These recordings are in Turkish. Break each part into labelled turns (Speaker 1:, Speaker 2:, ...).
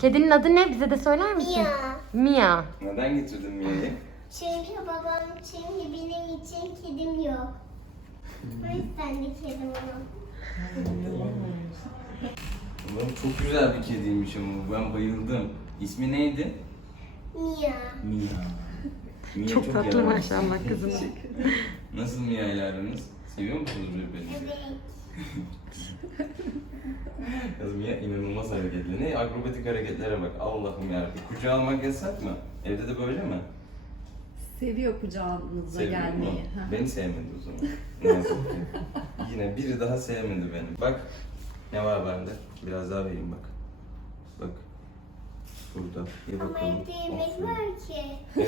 Speaker 1: Kedinin adı ne? Bize de söyler misin?
Speaker 2: Mia.
Speaker 1: Mia.
Speaker 3: Neden getirdin Mia'yı?
Speaker 2: Çünkü babam, çünkü benim için kedim yok. O yüzden de kedim onun.
Speaker 3: Ulan çok güzel bir kediymiş ama ben bayıldım. İsmi neydi?
Speaker 2: Mia.
Speaker 3: Mia. Mia
Speaker 1: Çok tatlı
Speaker 3: yaramaz.
Speaker 1: maşallah kızım.
Speaker 3: Nasıl Mia ile aranız? Seviyor musunuz birbirinizi?
Speaker 2: Evet.
Speaker 3: Kız Mia inanılmaz hareketli. Ne akrobatik hareketlere bak. Allah'ım yarabbim. Kucağa almak yasak mı? Evde de böyle mi?
Speaker 4: Seviyor kucağınıza
Speaker 3: Seviyor mu?
Speaker 4: gelmeyi. Hı.
Speaker 3: Beni sevmedi o zaman. Ne yazık ki. Yine biri daha sevmedi beni. Bak ne var bende? Biraz daha vereyim bak. Bak. Burada. Ye
Speaker 2: Ama
Speaker 3: bakalım.
Speaker 2: evde yemek
Speaker 3: Aferin.
Speaker 2: var ki.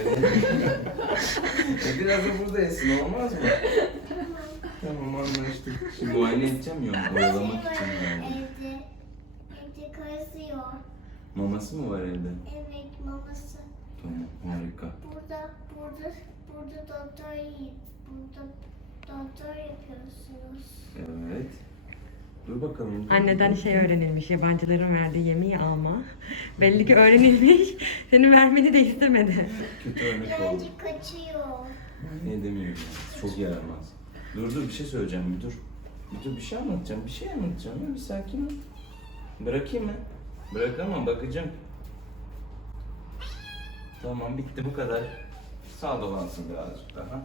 Speaker 3: Biraz da burada yesin olmaz mı? Tamam anlaştık. Şimdi muayene edeceğim ya onu oyalamak için yani.
Speaker 2: Evde. Evde karısıyor.
Speaker 3: Maması mı var evde?
Speaker 2: Evet, maması.
Speaker 3: Tamam harika.
Speaker 2: Burada doktor yapıyorsunuz.
Speaker 3: Evet. Dur bakalım.
Speaker 1: Anneden şey öğrenilmiş, yabancıların verdiği yemeği alma. Belli ki öğrenilmiş, senin vermeni de istemedi.
Speaker 3: Kötü örnek oldu.
Speaker 2: Birazcık kaçıyor.
Speaker 3: Ne demiyorum. Çok yaramaz. Dur bir şey söyleyeceğim bir dur. Bir şey anlatacağım. Bir sakin ol. Bırakayım mı? Bırakamam bakacağım. Tamam bitti bu kadar. Sağ dolansın birazcık daha.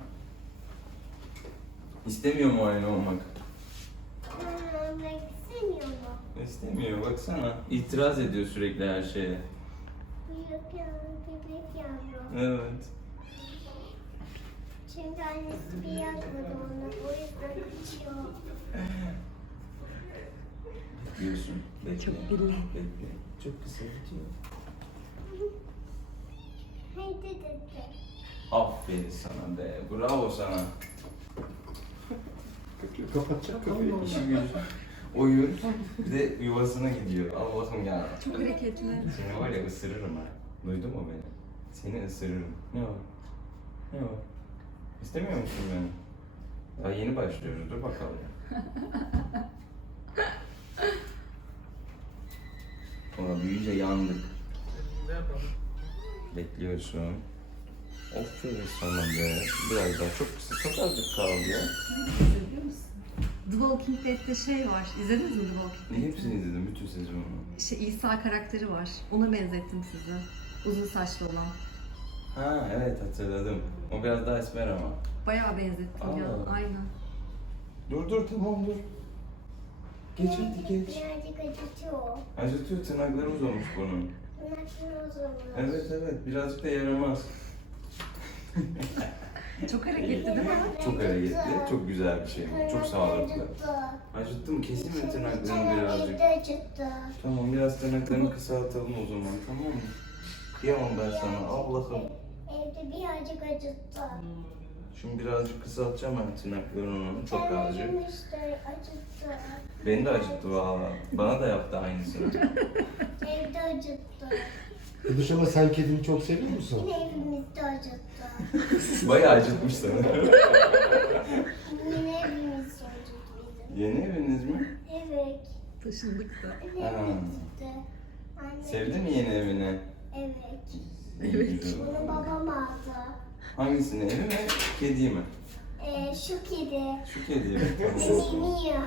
Speaker 3: İstemiyor muayene olmak.
Speaker 2: Ben istemiyor mu?
Speaker 3: İstemiyor baksana. İtiraz ediyor sürekli her şeye.
Speaker 2: Büyük yavrum, bebek yavrum.
Speaker 3: Evet.
Speaker 2: Çünkü annesi bir yakmadı onu. O yüzden kaçıyor.
Speaker 3: Diyorsun. Bekle.
Speaker 1: Çok billi.
Speaker 3: Bekle. Çok kısa bitiyor.
Speaker 2: Haydi dede.
Speaker 3: Aferin sana be. Bravo sana. Kapatacak kapıyı. İşi gücü. Uyur. Bir de yuvasına gidiyor. Allah'ım ya.
Speaker 4: Çok hareketli.
Speaker 3: Seni var ya ısırırım ha. Duydun mu beni? Seni ısırırım. Ne var? Ne var? İstemiyor musun beni? Daha yeni başlıyoruz. Dur bakalım. Ona büyüyünce yandık. Bekliyorsun. Aferin sana be. Biraz daha çok azıcık kaldı ya.
Speaker 4: Biliyor musun? The Walking Dead'te şey var. İzlediniz mi The Walking Dead?
Speaker 3: Hepsini izledim, bütün sezonu.
Speaker 4: İsa karakteri var. Ona benzettim sizi. Uzun saçlı olan.
Speaker 3: Ha evet hatırladım. O biraz daha esmer ama.
Speaker 4: Bayağı benzettim ya.
Speaker 3: Aa.
Speaker 4: Aynen.
Speaker 3: Dur tamam dur. Geç hadi geç.
Speaker 2: Birazcık acıtıyor.
Speaker 3: Acıtıyor tırnakları uzamış bunun.
Speaker 2: Tırnakları uzamıyor.
Speaker 3: Evet birazcık da yaramaz.
Speaker 4: Çok hareketli değil mi?
Speaker 3: Çok hareketli, çok güzel bir şey. Çok sağlıklı.
Speaker 2: Acıttı.
Speaker 3: Acıttı mı? Kesin mi
Speaker 2: Evde
Speaker 3: tırnaklarını birazcık?
Speaker 2: acıttı.
Speaker 3: Tamam biraz tırnaklarını kısaltalım o zaman tamam mı? Kıyamam ben sana Allah'ım.
Speaker 2: Evde birazcık acıttı.
Speaker 3: Şimdi birazcık kısaltacağım ben tırnaklarını onun çok azıcık.
Speaker 2: Acımıştı, acıttı.
Speaker 3: Beni de acıttı valla. Bana da yaptı aynısını.
Speaker 2: Evde acıttı.
Speaker 5: Kıbrıs ama sen kedini çok seviyor musun?
Speaker 2: Yine evimizde acıttı.
Speaker 3: Bayağı acıtmış sana.
Speaker 2: Yine evimizde acıttı bizim.
Speaker 3: Yeni eviniz mi?
Speaker 2: Evet.
Speaker 4: Taşındık da.
Speaker 2: Evet. Anne.
Speaker 3: Sevdin mi yeni evini?
Speaker 2: Evet.
Speaker 3: İyi, güzel.
Speaker 2: Bunu babam aldı.
Speaker 3: Hangisini? Evi mi? Kediyi mi?
Speaker 2: Şu kedi.
Speaker 3: Şu kediyi mi? Tamam.
Speaker 2: Mia.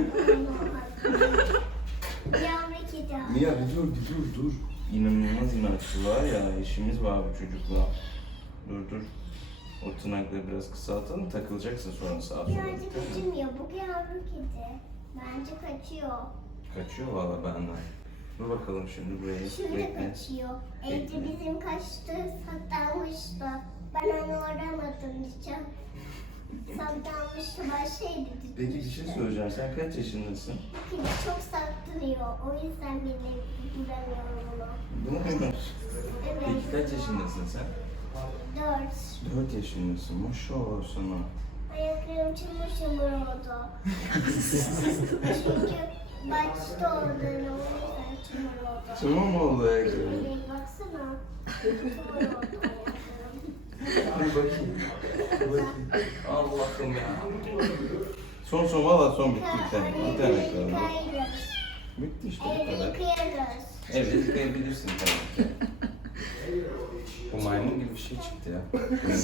Speaker 2: Yavru kedi aldı.
Speaker 3: Mia bir dur. İnanılmaz inatçı var ya. İşimiz var bu çocukla. Dur. O tırnakları biraz kısaltalım. Takılacaksın sonra sağa sola.
Speaker 2: Birazcık acımıyor. Bu yavru kedi. Bence kaçıyor.
Speaker 3: Kaçıyor valla benden. Dur bakalım şimdi buraya.
Speaker 2: Şimdi
Speaker 3: Bekle.
Speaker 2: kaçıyor. Evde
Speaker 3: Bekle.
Speaker 2: bizim kaçtı, saklanmıştı. Ben onu aramadım diyeceğim. Saklanmıştı, başkaydı diyeceğim.
Speaker 3: Peki bir şey söyleyeceğim. Sen kaç yaşındasın?
Speaker 2: Kedi çok saklanıyor. O yüzden beni bulamıyorum onu.
Speaker 3: Bunu mu?
Speaker 2: Evet.
Speaker 3: Peki kaç yaşındasın sen?
Speaker 2: 4.
Speaker 3: 4 yaşındasın. Maşallah sana.
Speaker 2: Ayaklarım çamur oldu. Çünkü başta oradan o yüzden çamur oldu.
Speaker 3: Tamam mı oldu ayakların?
Speaker 2: Evet, baksana. Çamur oldu ayaklarım.
Speaker 3: Dur bakayım. Allah'ım ya. Son valla son bitti bir tane. Bir tane kaldı. Bitti işte bu
Speaker 2: Evde
Speaker 3: kadar.
Speaker 2: yıkıyoruz.
Speaker 3: Evde yıkayabilirsin tabii ki. Bu maymun gibi bir şey çıktı ya.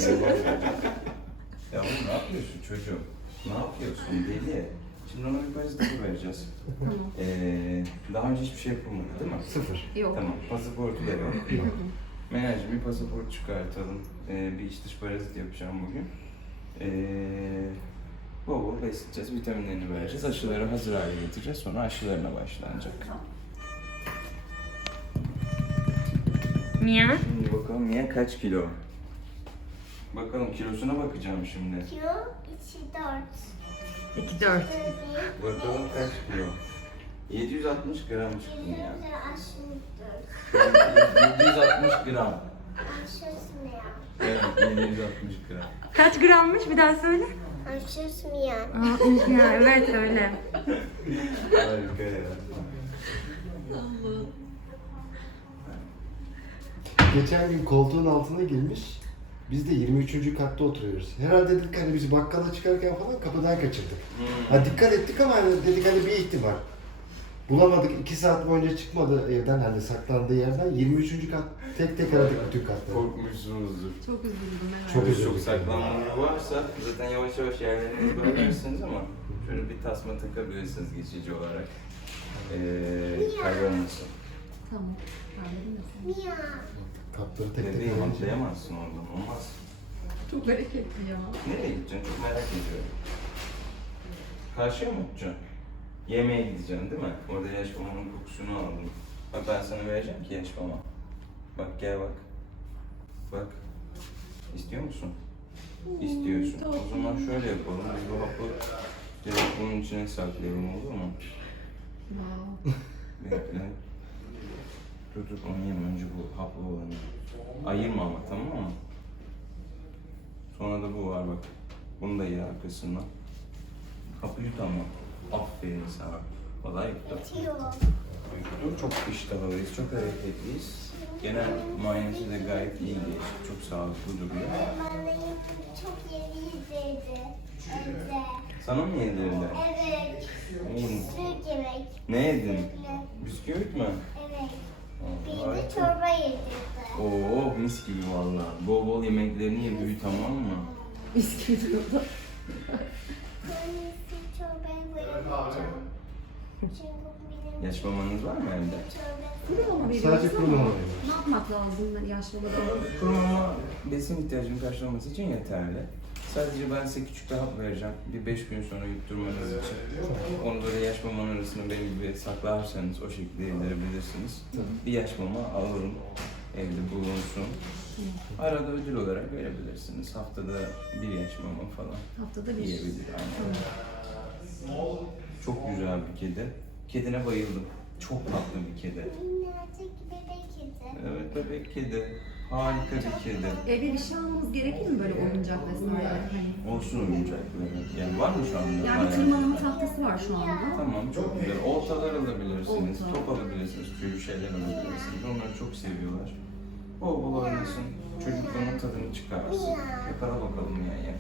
Speaker 3: Ya oğlum ne yapıyorsun çocuğum? Ne yapıyorsun deli? Şimdi ona bir parazit hapı vereceğiz. Daha önce hiçbir şey yapılmadı değil mi?
Speaker 5: Sıfır.
Speaker 4: Yok.
Speaker 3: Tamam, pasaportu da yok.
Speaker 5: Yok.
Speaker 3: Menajim bir pasaport çıkartalım. Bir iç dış parazit yapacağım bugün. Bol bol besleyeceğiz, vitaminlerini vereceğiz, aşıları hazır hale getireceğiz, sonra aşılarına başlanacak.
Speaker 1: Mia?
Speaker 3: Şimdi bakalım Mia kaç kilo? Bakalım kilosuna bakacağım şimdi.
Speaker 2: Kilo içi 4.
Speaker 1: 2-4.
Speaker 3: Bakalım kaç kilo? 760 gram çıktı Mia.
Speaker 2: 764.
Speaker 3: 760 gram.
Speaker 2: Aşırsın ya.
Speaker 3: Evet, 760 gram.
Speaker 1: Kaç grammış bir daha söyle.
Speaker 2: Aşırsın ya.
Speaker 1: Aa, ya, evet öyle.
Speaker 3: Harika ya.
Speaker 5: Geçen gün koltuğun altına girmiş. Biz de 23. katta oturuyoruz. Herhalde dedik hani biz bakkala çıkarken falan kapıdan kaçırdık. Ha dikkat ettik ama hani dedik hani bir ihtimal. Bulamadık. 2 saat boyunca çıkmadı evden hani saklandığı yerden. 23. kat tek tek aradık bütün katları.
Speaker 3: Korkmuşsunuzdur.
Speaker 4: Çok üzüldüm evet.
Speaker 5: Çok
Speaker 3: Çok
Speaker 5: üzüldük.
Speaker 3: saklanmanız varsa zaten yavaş yavaş yerlerinizi bırakırsınız ama şöyle bir tasma takabilirsiniz geçici olarak. Kaybolmasın.
Speaker 4: Tamam. Anladın mı sen?
Speaker 2: Mia.
Speaker 5: Katları tek tek
Speaker 3: Bebeğim
Speaker 5: arayınca.
Speaker 3: atlayamazsın oradan, olmaz.
Speaker 4: Çok bereketli ya.
Speaker 3: Nereye gideceksin? Çok merak ediyorum. Karşıya mı uçacaksın? Yemeğe gideceksin değil mi? Orada yaş mamanın kokusunu aldım. Bak ben sana vereceğim ki yaş mama. Bak gel bak. Bak. İstiyor musun? İstiyorsun. O zaman şöyle yapalım. Biz bu hapı direkt bunun içine saklayalım, olur mu?
Speaker 4: Wow.
Speaker 3: Bekle. Dur onu yeme, önce bu haplı olanı. Ayırma ama, tamam mı? Sonra da bu var bak. Bunu da ye arkasından. Hapı yut ama. Aferin sana. Vallahi yuttu.
Speaker 2: Bitiyor.
Speaker 3: Yuttu. Çok iştahlıyız, çok hareketliyiz. Genel muayenesi de gayet iyi geçti. Çok sağlıklı duruyor.
Speaker 2: Annem çok yeni izledi. Evde.
Speaker 3: Sana mı yedirdiler?
Speaker 2: Evet.
Speaker 3: İyi.
Speaker 2: Süt yemek.
Speaker 3: Ne yedin?
Speaker 2: Sütle.
Speaker 3: Bisküvit mi?
Speaker 2: Evet. Bir
Speaker 3: Aa,
Speaker 2: de
Speaker 3: harika.
Speaker 2: çorba yedirdi.
Speaker 3: Oo mis gibi valla. Bol bol yemeklerini ye, büyü, tamam mı?
Speaker 4: Bisküvi durdu.
Speaker 2: Annesi çorbayı bayılacağım. Çünkü benim
Speaker 3: Yaş mamanız var mı evde?
Speaker 2: çorba.
Speaker 4: Kuru mama veriyoruz
Speaker 5: Sadece kuru mama
Speaker 4: ama
Speaker 5: veriyoruz.
Speaker 4: ne yapmak lazım yaşlılara?
Speaker 3: Kuru mama besin ihtiyacını karşılaması için yeterli. Sadece ben size küçük bir hap vereceğim. Bir 5 gün sonra yutturmanız için. Onu böyle yaş mamanın arasına benim gibi saklarsanız o şekilde yedirebilirsiniz. Bir yaş mama alırım. Evde bulunsun. Arada ödül olarak verebilirsiniz. Haftada bir yaş mama falan
Speaker 4: Haftada bir.
Speaker 3: yiyebilir. Aynen. Çok güzel bir kedi. Kedine bayıldım. Çok tatlı bir kedi.
Speaker 2: Minnacık bebek kedi.
Speaker 3: Evet, bebek kedi. Harika bir kedi.
Speaker 4: Evde bir şey almamız gerekir mi böyle oyuncak vesaire? Hani.
Speaker 3: Olsun oyuncakları. Yani var mı şu anda?
Speaker 4: Yani bir tırmalama tahtası var şu anda.
Speaker 3: Tamam, çok güzel. Oltalar alabilirsiniz,
Speaker 4: Olta.
Speaker 3: top alabilirsiniz, tüylü şeyler alabilirsiniz. Onları çok seviyorlar. Bol bol oynasın. Çocukluğunun tadını çıkarsın. Yakala bakalım yani.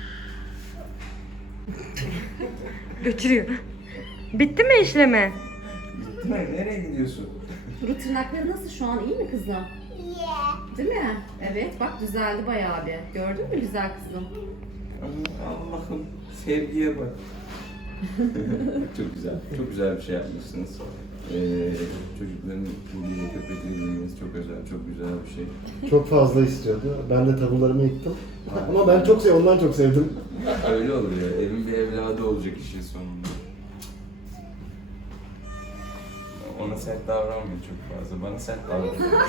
Speaker 1: Götürüyor. Bitti mi işleme?
Speaker 3: Bitti mi? Nereye gidiyorsun?
Speaker 4: Duru tırnakları nasıl şu an? İyi mi kızım?
Speaker 2: Yeah.
Speaker 4: Değil mi? Evet bak düzeldi bayağı bir. Gördün mü güzel kızım?
Speaker 3: Allah'ım, sevgiye bak. Çok güzel, çok güzel bir şey yapmışsınız. Çocukların kediyle köpekle bilmeniz çok özel, çok güzel bir şey.
Speaker 5: Çok fazla istiyordu. Ben de tabularımı yıktım. Ama ben ondan çok sevdim.
Speaker 3: Öyle oluyor, evin bir evladı olacak işin sonunda. Ona sert davranmıyor çok fazla, bana sert davranıyor.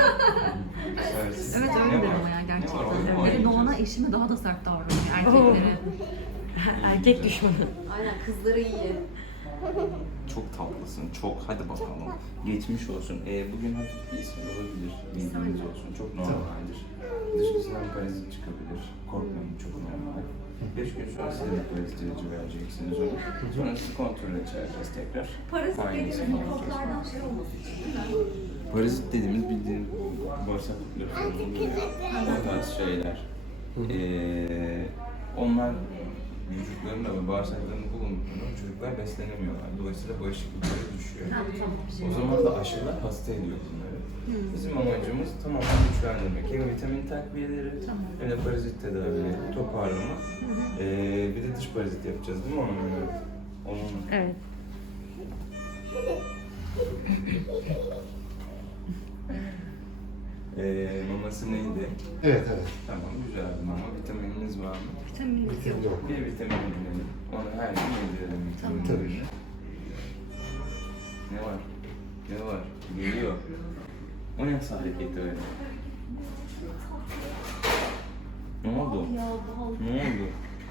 Speaker 4: Evet
Speaker 3: Ne
Speaker 4: öyle
Speaker 3: var?
Speaker 4: ama ya
Speaker 3: Ne var?
Speaker 4: gerçekten.
Speaker 3: Oyun mu
Speaker 4: Benim
Speaker 3: oynayacağız?
Speaker 4: Doğan'a eşime daha da sert davranıyor erkeklere.
Speaker 1: Erkek düşmanı.
Speaker 4: Aynen kızları iyi.
Speaker 3: Çok tatlısın, çok. Hadi bakalım. Geçmiş olsun. Bugün hafif bir ishal olabilir. Bilginiz olsun. Çok normaldir. Dışkısından parazit çıkabilir. Korkmayın, çok normal. 5 gün sonra size de parazit ilacı vereceksiniz onu. Sonra sizi kontrole çağıracağız tekrar.
Speaker 4: Parazit
Speaker 3: Muayenesini
Speaker 4: dediğimiz
Speaker 3: yapacağız.
Speaker 4: mikroplardan şey olması için değil mi?
Speaker 3: Parazit dediğimiz bildiğin bağırsaklıkları falan oluyor. O tarz şeyler. Onlar vücutlarında ve bağırsaklarında bulunduğunda çocuklar beslenemiyorlar. Dolayısıyla bağışıklıkları düşüyor. O zaman da aşılar hasta ediyor bunları. Bizim amacımız tamamen güçlendirmek. Hem vitamin takviyeleri, hem de parazit tedavi, toparlama. Bir de dış parazit yapacağız değil mi onun?
Speaker 1: Evet.
Speaker 3: Maması neydi?
Speaker 5: Evet.
Speaker 3: Tamam, güzel bir mama. Vitamininiz var mı?
Speaker 4: Vitaminimiz yok.
Speaker 5: Bitirdi o.
Speaker 3: Bir vitamin bilelim. Onu her gün yedirelim vitamin.
Speaker 5: Tabii.
Speaker 3: Ne var? Ne var? Geliyor. O ne hareketi öyle? Ne oldu? Ne oldu?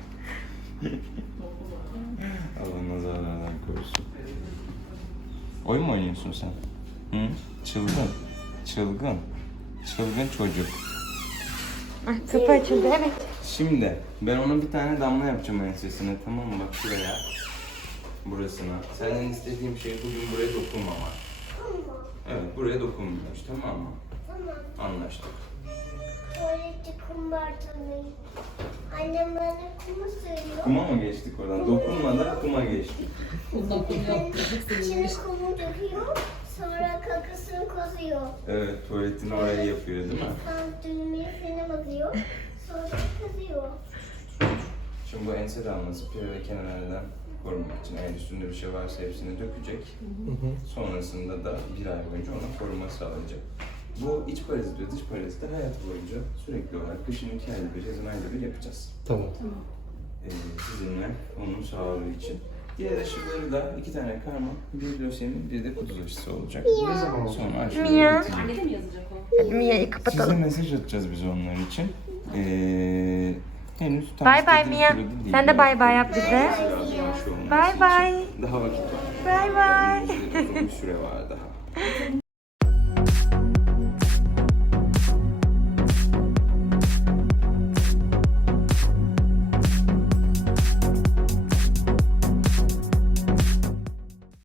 Speaker 3: Allah nazarlardan korusun. Oyun mu oynuyorsun sen? Hı? Çılgın. Çılgın. Çılgın çocuk.
Speaker 1: Ay, kapı açıldı, evet.
Speaker 3: Şimdi ben ona bir tane damla yapacağım ensesine, tamam mı? Bak şuraya. Burasına. Senden istediğim şey bugün buraya dokunmamak. Evet, buraya dokunmuyoruz, tamam mı?
Speaker 2: Tamam.
Speaker 3: Anlaştık.
Speaker 2: Tuvalette kum var tabii. Annem bana kumu söylüyor.
Speaker 3: Kuma mı geçtik oradan? Dokunmadan kuma geçtik.
Speaker 2: İçine kumu döküyor. Sonra kakasını kozuyor.
Speaker 3: Evet, tuvaletini oraya yapıyor değil mi?
Speaker 2: Tam düğmeye seni basıyor. Sonra kızıyor.
Speaker 3: Şimdi bu ense damlası pire ve kenarlardan korumak için. Eğer üstünde bir şey varsa hepsini dökecek. Sonrasında da bir ay boyunca ona koruma sağlayacak. Bu iç parazit ve dış parazitler hayat boyunca sürekli olarak kışın 2 ayda bir, yazın ayda bir yapacağız.
Speaker 5: Tamam.
Speaker 3: Sizinle onun sağlığı için. Diğer aşıları da 2 tane karma, bir lösemi, bir de kuduz aşısı olacak.
Speaker 5: Ne zaman oldu?
Speaker 3: Sonra aşıları
Speaker 1: Mia.
Speaker 3: bitecek.
Speaker 4: Annede mi yazacak o?
Speaker 1: Hadi Mia'yı
Speaker 3: Size
Speaker 1: kapatalım.
Speaker 3: mesaj atacağız biz onlar için. Henüz tam
Speaker 1: Bay bay
Speaker 3: istediğim
Speaker 1: Mia.
Speaker 3: sürede değil.
Speaker 1: Sen de bay bay yap bize.
Speaker 3: Lazım aşı olması
Speaker 1: Bay
Speaker 3: için.
Speaker 1: bay.
Speaker 3: Daha vakit var.
Speaker 1: Bay bay.
Speaker 3: Uzun bir süre var daha.